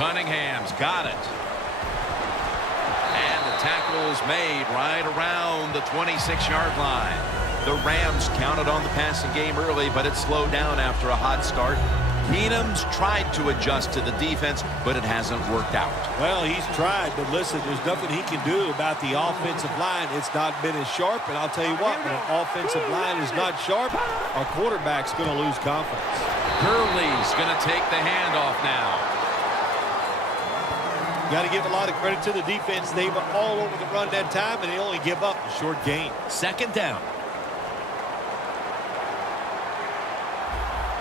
Cunningham's got it. And the tackle's made right around the 26-yard line. The Rams counted on the passing game early, but it slowed down after a hot start. Keenum's tried to adjust to the defense, but it hasn't worked out. Well, he's tried, but listen, there's nothing he can do about the offensive line. It's not been as sharp, and I'll tell you what, when an offensive line is not sharp, our quarterback's going to lose confidence. Gurley's going to take the handoff now. Got to give a lot of credit to the defense. They were all over the run that time, and they only give up a short gain. Second down.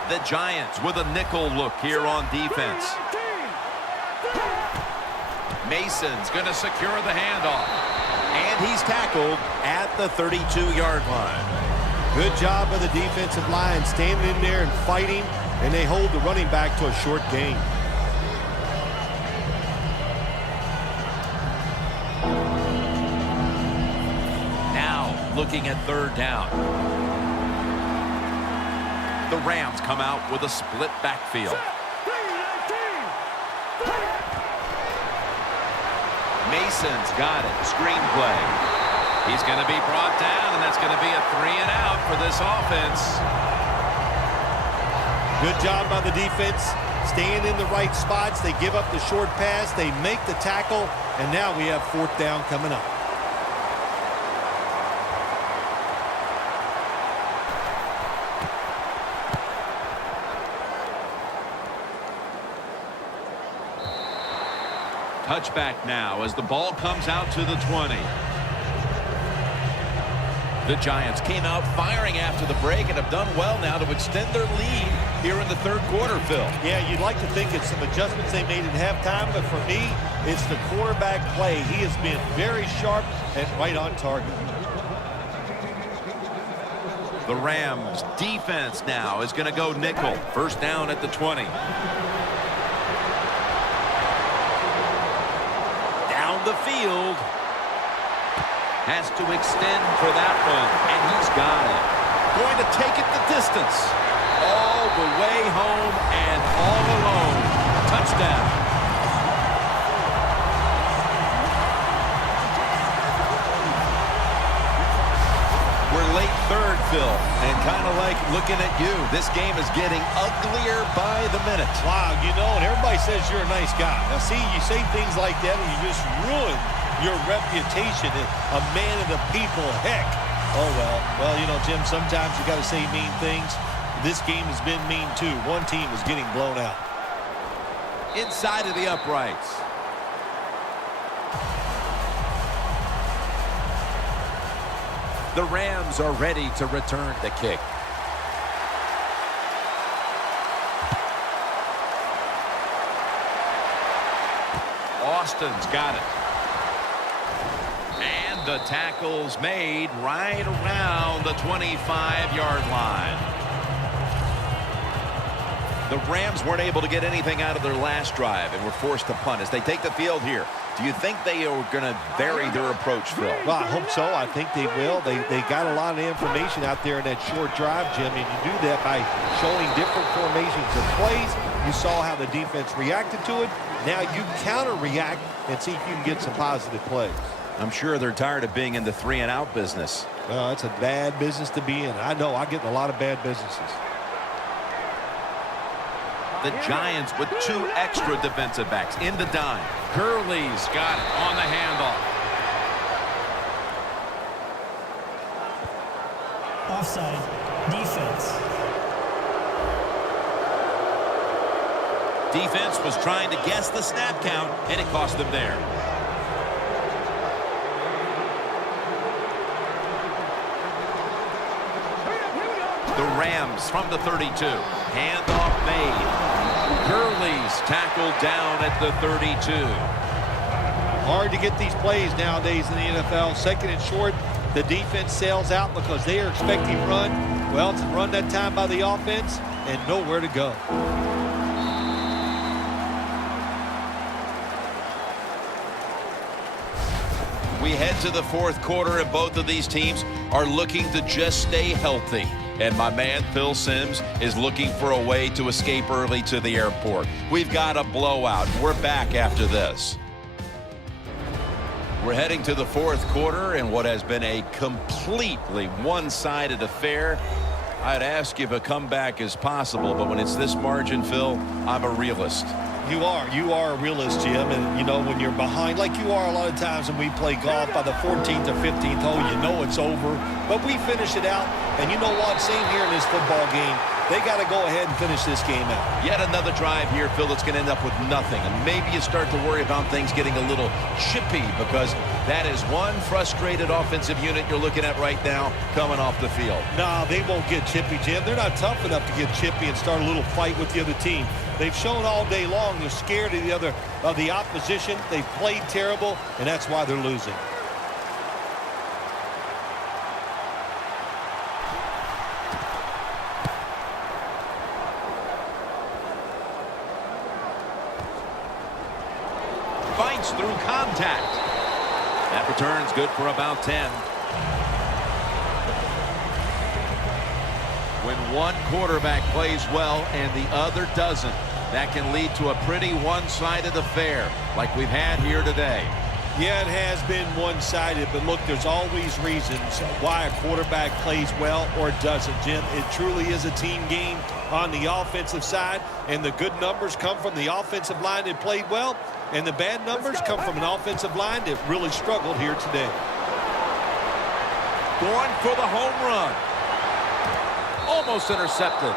The Giants with a nickel look here on defense. Mason's going to secure the handoff. And he's tackled at the 32-yard line. Good job of the defensive line standing in there and fighting, and they hold the running back to a short gain. Now looking at third down. The Rams come out with a split backfield. Mason's got it. Screenplay. He's going to be brought down, and that's going to be a 3-and-out for this offense. Good job by the defense. Staying in the right spots. They give up the short pass. They make the tackle, and now we have fourth down coming up. Touchback now as the ball comes out to the 20. The Giants came out firing after the break and have done well now to extend their lead here in the third quarter, Phil. Yeah, you'd like to think it's some adjustments they made at halftime, but for me, it's the quarterback play. He has been very sharp and right on target. The Rams defense now is going to go nickel. First down at the 20. The field has to extend for that one, and he's got it. Going to take it the distance all the way home and all alone. Touchdown. We're late third, Phil, and kind of like looking at you, this game is getting uglier by the minute. Wow, you know, and everybody says you're a nice guy. Now, see, you say things like that, and you just ruin your reputation as a man of the people. Heck. Oh, well. Well, you know, Jim, sometimes you got to say mean things. This game has been mean, too. One team is getting blown out. Inside of the uprights. The Rams are ready to return the kick. Austin's got it. And the tackle's made right around the 25-yard line. The Rams weren't able to get anything out of their last drive and were forced to punt as they take the field here. Do you think they are going to vary their approach, Phil? Well, I hope so. I think they will. They got a lot of information out there in that short drive, Jim, and you do that by showing different formations of plays. You saw how the defense reacted to it. Now you counter-react and see if you can get some positive plays. I'm sure they're tired of being in the 3-and-out business. Well, it's a bad business to be in. I know. I get in a lot of bad businesses. The Giants with 2 extra defensive backs in the dime. Gurley's got it on the handoff. Offside. Defense. Defense was trying to guess the snap count, and it cost them there. The Rams from the 32. Handoff made. Gurley's tackled down at the 32. Hard to get these plays nowadays in the NFL. Second and short, the defense sails out because they are expecting run. Well, it's run that time by the offense and nowhere to go. We head to the fourth quarter, and both of these teams are looking to just stay healthy. And my man, Phil Simms, is looking for a way to escape early to the airport. We've got a blowout. We're back after this. We're heading to the fourth quarter in what has been a completely one-sided affair. I'd ask if a comeback is possible, but when it's this margin, Phil, I'm a realist. You are a realist, Jim, and you know when you're behind, like you are a lot of times when we play golf, by the 14th or 15th hole, you know it's over. But we finish it out, and you know what? Same here in this football game. They got to go ahead and finish this game out. Yet another drive here, Phil, that's going to end up with nothing. And maybe you start to worry about things getting a little chippy, because that is one frustrated offensive unit you're looking at right now coming off the field. Nah, they won't get chippy, Jim. They're not tough enough to get chippy and start a little fight with the other team. They've shown all day long they're scared of the opposition. They've played terrible, and that's why they're losing. Fights through contact. That return's good for about 10. When one quarterback plays well and the other doesn't, that can lead to a pretty one-sided affair like we've had here today. Yeah, it has been one-sided, but look, there's always reasons why a quarterback plays well or doesn't, Jim. It truly is a team game on the offensive side, and the good numbers come from the offensive line that played well, and the bad numbers come from an offensive line that really struggled here today. Going for the home run. Almost intercepted.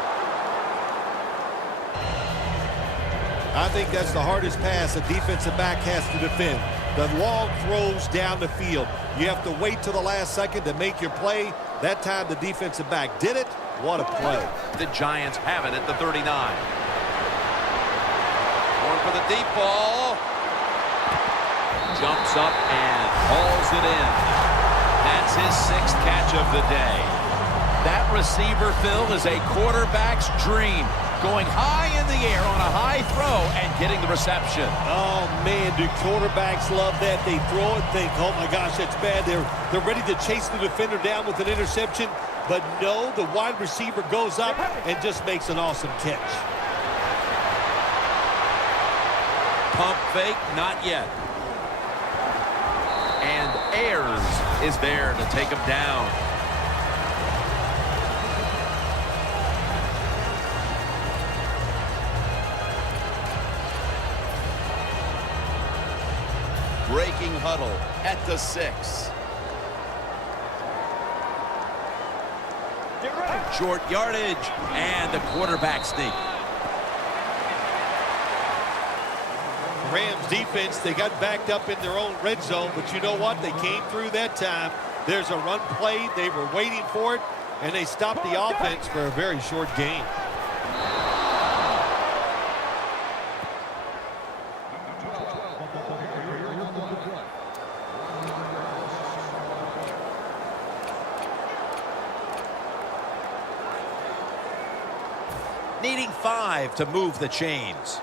I think that's the hardest pass a defensive back has to defend. The long throws down the field. You have to wait till the last second to make your play. That time the defensive back did it. What a play. The Giants have it at the 39. Going for the deep ball. Jumps up and hauls it in. That's his 6th catch of the day. That receiver, Phil, is a quarterback's dream. Going high in the air on a high throw and getting the reception. Oh, man, do quarterbacks love that? They throw it, think, oh, my gosh, that's bad. They're ready to chase the defender down with an interception. But no, the wide receiver goes up and just makes an awesome catch. Pump fake, not yet. And Ayers is there to take him down. Breaking huddle at the 6. Short yardage and the quarterback sneak. Rams defense, they got backed up in their own red zone, but you know what? They came through that time. There's a run play. They were waiting for it, and they stopped the offense for a very short gain. Needing 5 to move the chains.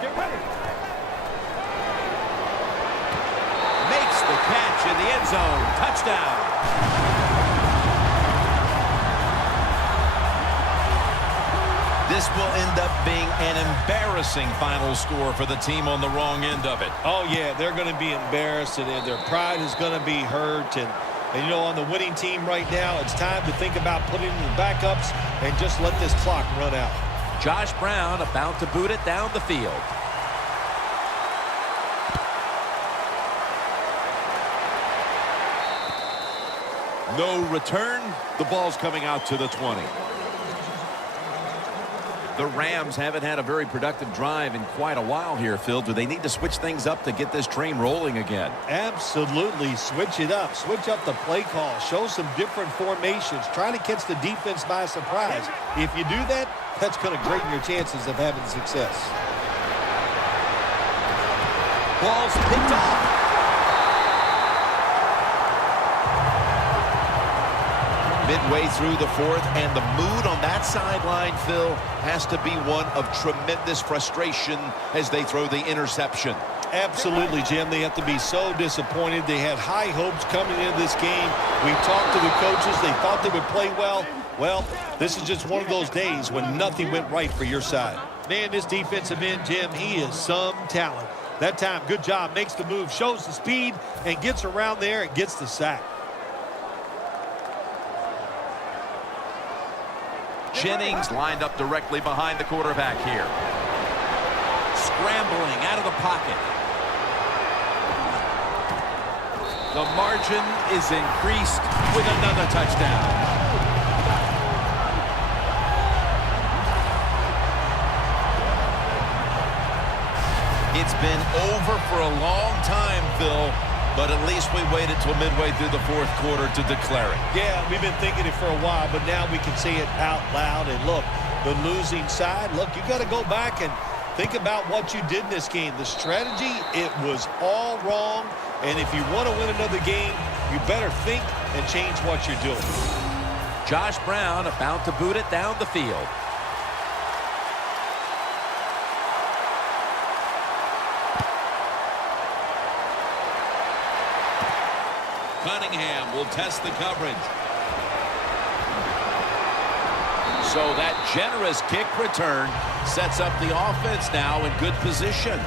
Get ready. Makes the catch in the end zone. Touchdown. This will end up being an embarrassing final score for the team on the wrong end of it. Oh, yeah, they're going to be embarrassed, and their pride is going to be hurt. And you know, on the winning team right now, it's time to think about putting in the backups and just let this clock run out. Josh Brown about to boot it down the field. No return. The ball's coming out to the 20. The Rams haven't had a very productive drive in quite a while here, Phil. Do they need to switch things up to get this train rolling again? Absolutely. Switch it up. Switch up the play call. Show some different formations. Try to catch the defense by surprise. If you do that, that's going to greaten your chances of having success. Ball's picked off. Midway through the fourth, and the mood on that sideline, Phil, has to be one of tremendous frustration as they throw the interception. Absolutely, Jim. They have to be so disappointed. They had high hopes coming into this game. We talked to the coaches. They thought they would play well. Well, this is just one of those days when nothing went right for your side. Man, this defensive end, Jim, he is some talent. That time, good job. Makes the move, shows the speed, and gets around there and gets the sack. Jennings lined up directly behind the quarterback here. Scrambling out of the pocket. The margin is increased with another touchdown. It's been over for a long time, Phil, but at least we waited till midway through the fourth quarter to declare it. Yeah, we've been thinking it for a while, but now we can say it out loud. And look, the losing side, look, you got to go back and think about what you did in this game. The strategy, it was all wrong. And if you want to win another game, you better think and change what you're doing. Josh Brown about to boot it down the field. Cunningham will test the coverage. So that generous kick return sets up the offense now in good position.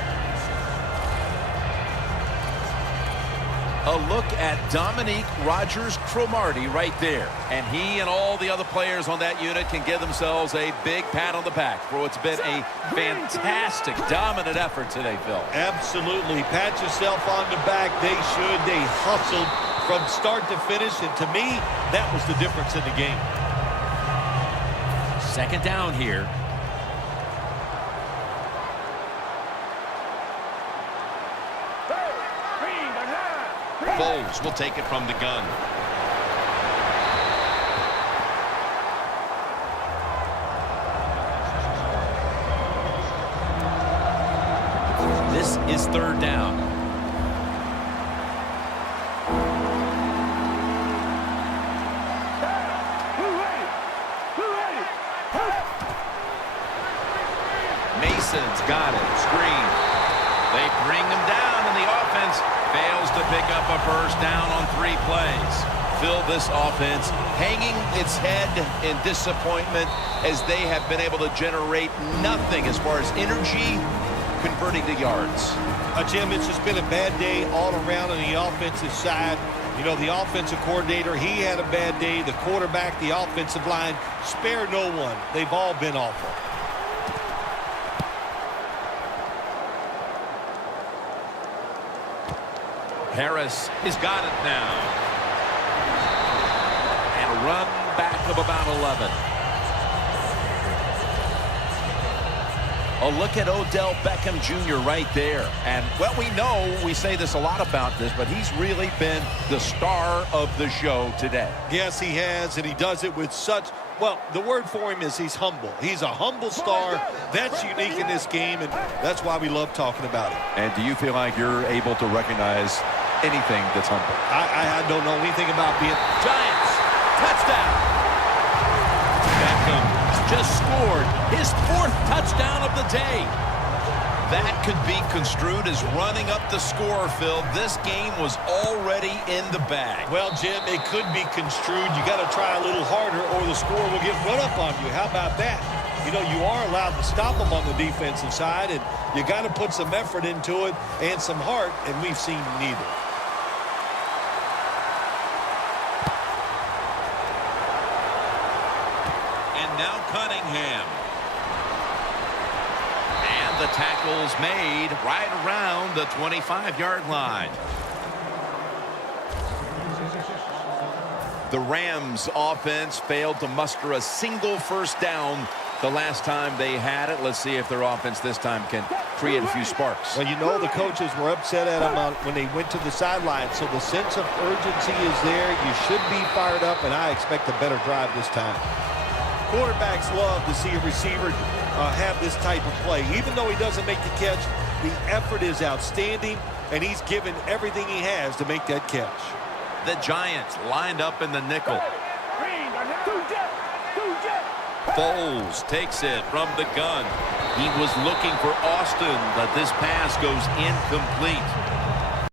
A look at Dominique Rodgers-Cromartie right there. And he and all the other players on that unit can give themselves a big pat on the back for what's been a fantastic, dominant effort today, Phil. Absolutely. Pat yourself on the back. They should. They hustled from start to finish. And to me, that was the difference in the game. Second down here. Foles will take it from the gun. This is third down. Mason's got it. Screen. They bring him down, and the offense fails to pick up a first down on 3 plays. Phil, this offense hanging its head in disappointment as they have been able to generate nothing as far as energy converting to yards. Jim, it's just been a bad day all around on the offensive side. You know, the offensive coordinator, he had a bad day. The quarterback, the offensive line, spare no one. They've all been awful. Harris has got it now. And a run back of about 11. A look at Odell Beckham Jr. right there. And, well, we say this a lot about this, but he's really been the star of the show today. Yes, he has, and he does it with such, well, the word for him is he's humble. He's a humble star. That's unique in this game, and that's why we love talking about it. And do you feel like you're able to recognize anything that's humble? I don't know anything about being... Giants, touchdown. Beckham just scored his 4th touchdown of the day. That could be construed as running up the score, Phil. This game was already in the bag. Well, Jim, it could be construed. You got to try a little harder or the score will get run up on you. How about that? You know, you are allowed to stop them on the defensive side, and you got to put some effort into it and some heart, and we've seen neither. Now Cunningham. And the tackle's made right around the 25-yard line. The Rams offense failed to muster a single first down the last time they had it. Let's see if their offense this time can create a few sparks. Well, you know the coaches were upset at them when they went to the sideline, so the sense of urgency is there. You should be fired up, and I expect a better drive this time. Quarterbacks love to see a receiver have this type of play. Even though he doesn't make the catch, the effort is outstanding, and he's given everything he has to make that catch. The Giants lined up in the nickel. Foles takes it from the gun. He was looking for Austin, but this pass goes incomplete.